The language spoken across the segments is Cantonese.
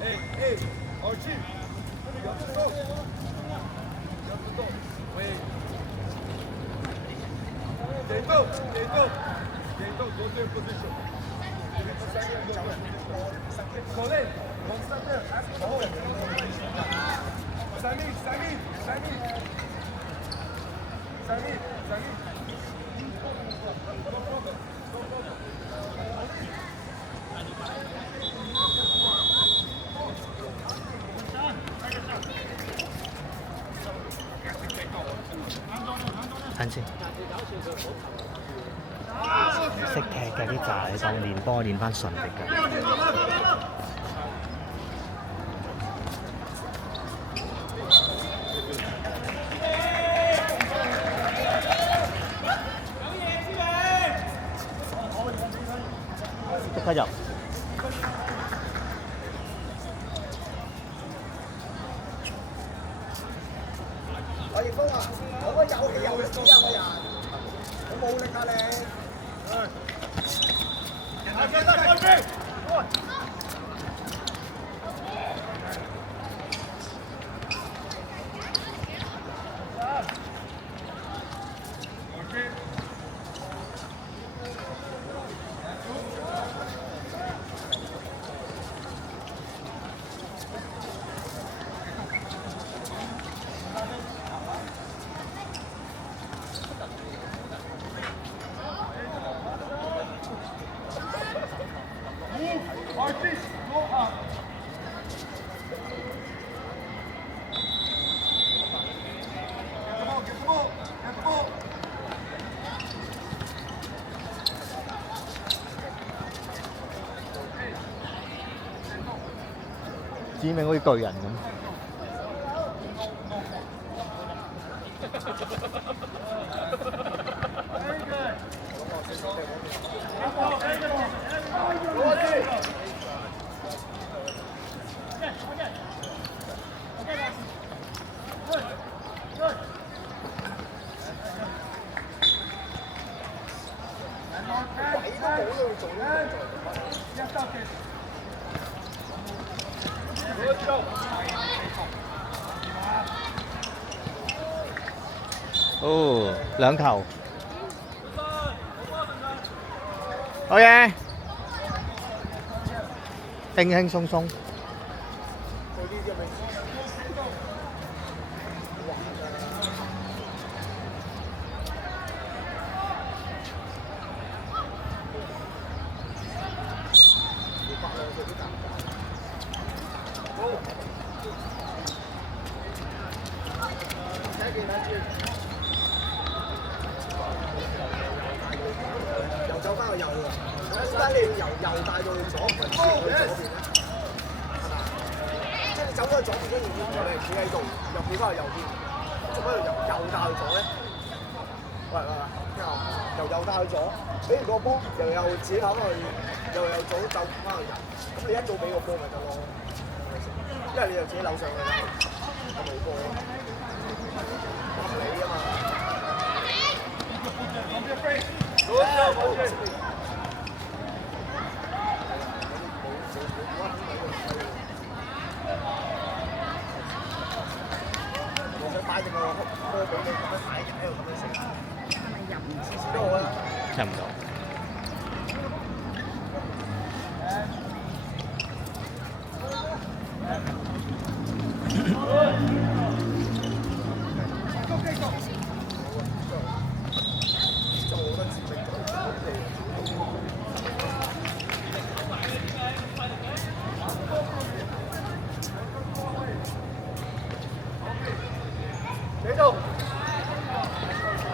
Hey, Archie, you have to stop. You have to stop. Wait. Gato, go to your position. Colin, don't stand there. Ask for the hole. Samir.等先，識踢嘅啲仔當練波練翻順力嘅。即刻入。我葉峰啊，我個有氣有力啊個人，我冇力啊你。指名好似巨人咁。哦，兩球。好嘢，輕輕鬆鬆。又走翻去右喎，點解你要由右帶到去左，唔係左邊咧？係嘛？即係你走咗去左邊，跟住你係企喺度，又企翻去右邊，做乜由右帶去左咧？喂，聽我由右帶去左，俾完個波，又自己跑翻去，又左走翻去右，咁你一早俾個波咪得咯，因為你又自己扭上去啦，我冇波，唔理啊嘛。我想擺定個波俾你咁樣擺喺度咁樣食，係咪入唔到啊？入唔到。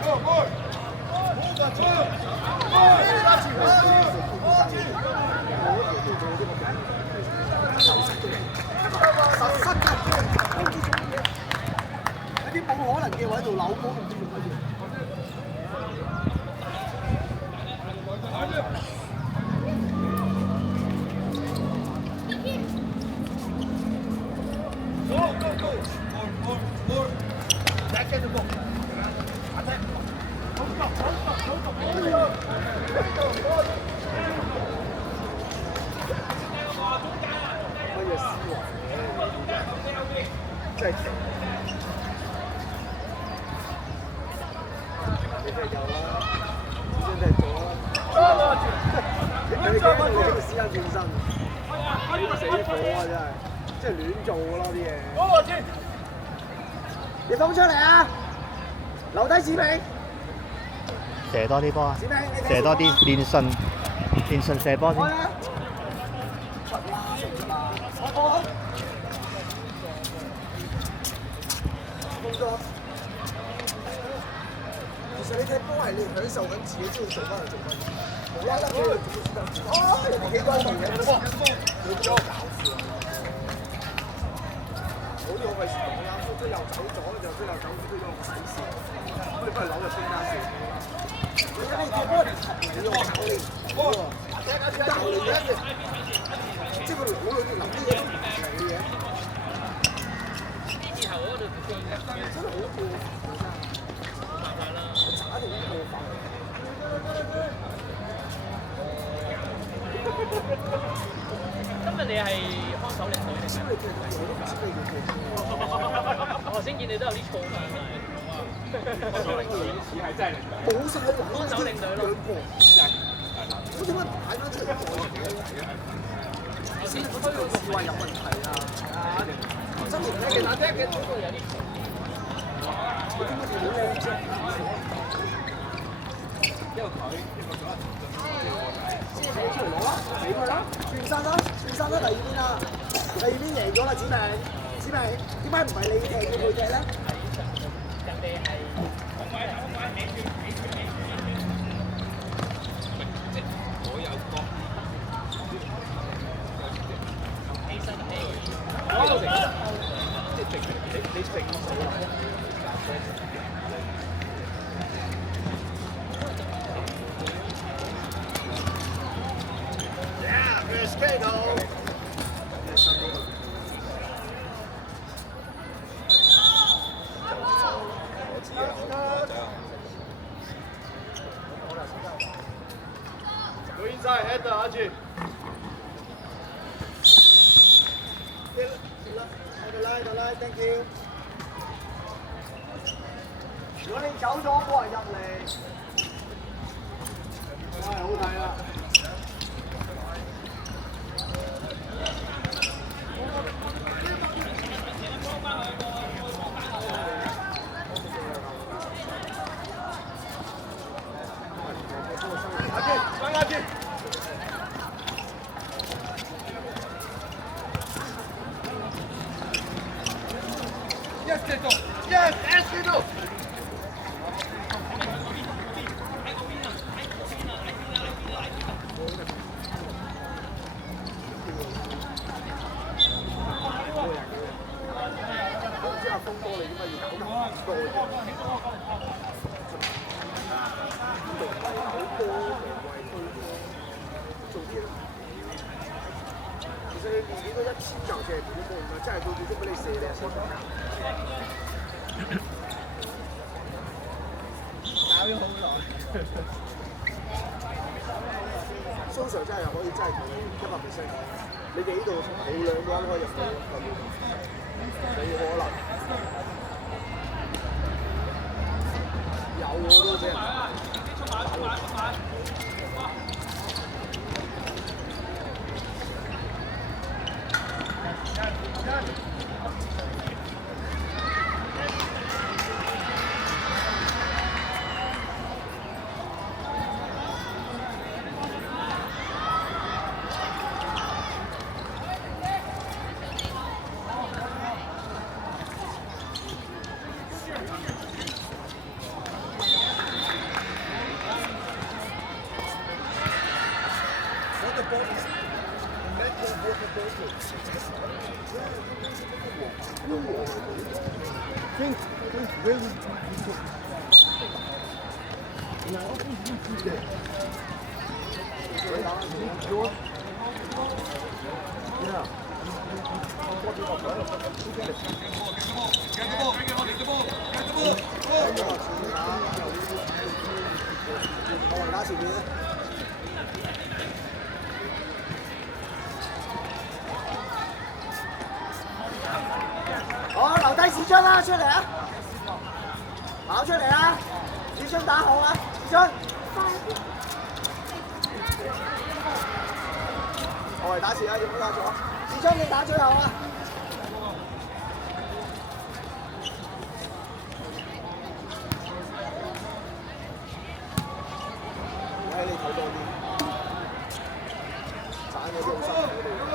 Go, boy! Move that, 真係停。你真係有啦，真係做啦。你幾多度呢個私家健身？死火啊！真係亂做㗎咯啲嘢。你放出嚟啊！留低子明。射多啲波啊！射多啲，練順射波先。其實你踢波係你享受緊自己知道做乜就做乜，無啦啦俾佢做乜先得？哦，人哋幾多動嘅，你幾多搞笑啊！好似我費事講啦，都又走咗就都又走咗，都有個底線，咁你不如攞個中間線。你睇你踢波你要教練，教練嘅，即係佢腦裏邊諗啲嘢都唔係嘅嘢。之後嗰度真係好過分啊！打定啲過分。今日你係看守領隊定係？我頭先見你都有啲燥㗎。冇曬玩看守領隊咯。我點解唔擺翻出嚟先推個視位有問題啊！真係其實踢嘅嗰個有啲嘈。我點解好靚啫？因為佢先攞出嚟攞啦，俾佢啦，轉身啦，第二邊啦，第二邊贏咗啦，子明，點解唔係你踢嘅佢踢咧？人哋係Go inside, head the Archie. 得啦 ，thank you。如果你走咗，冇人入嚟，哇，好睇啦！阿健。Yes, Tito. Yes, Tito. 我唔知阿峰哥你點解要搞咁多嘢？好多做啲其實你年幾多1000球射條都冇，唔係真係到最終俾你射你係先得㗎。搞咗好耐。蘇 Sir 真係可以真係同你100%，你哋呢度冇兩個人可以入到，冇可能。有我都俾人打。好，留低。子津啦，出嚟啊！跑出嚟啊！子津打好啊！子津，我嚟打前啊，要唔要打左？子津你打最後啊！我喺你睇多啲，斬嗰啲好辛苦嘅。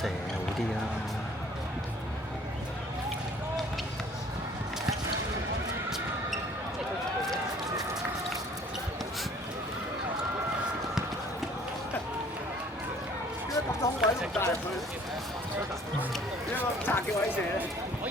蛇好啲啦。點解咁多位唔帶入去？點解咁窄嘅位射咧？可以。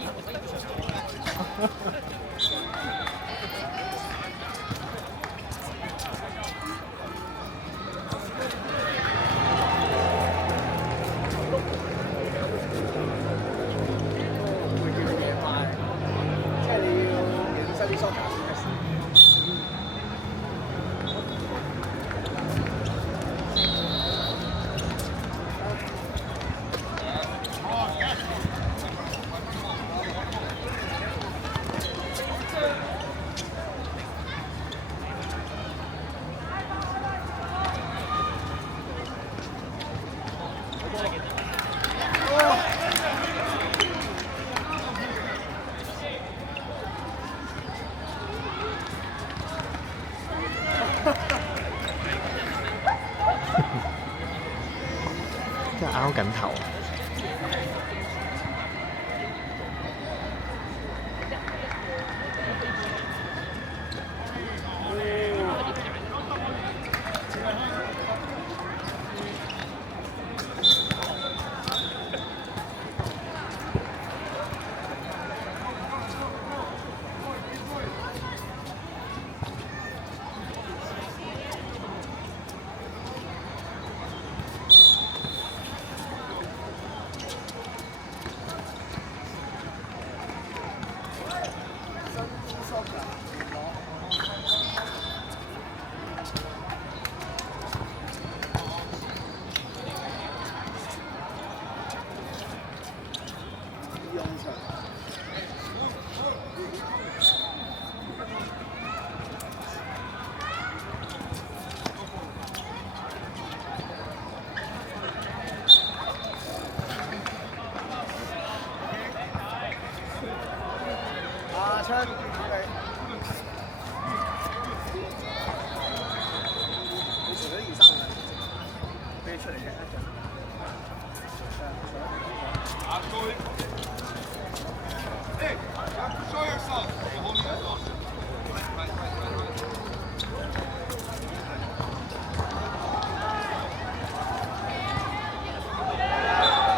真係拗緊頭。槍，你除咗2、3個人，俾你出嚟嘅一陣。Show yourself. Hold yourself.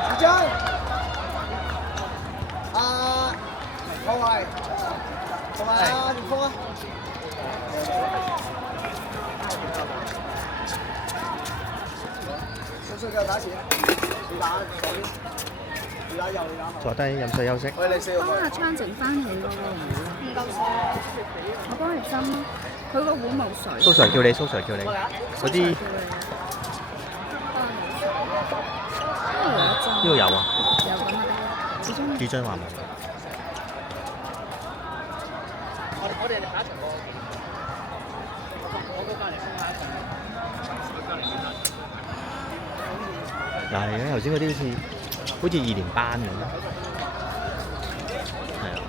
子張，啊，點封啊？想唔想繼續打錢？你打左邊，你打右，你打後。坐低飲水休息。喂，你4個幫阿昌整翻起嗰個壺啦，唔夠水，我幫你斟咯。佢個壺冇水。蘇 Sir 叫你，蘇 Sir 叫你。嗰啲呢度有啊。有咁啊，始終至尊話冇。我哋下一場我嗰間嚟封下一場。又係嘅，頭先嗰啲好似2年班咁。係啊。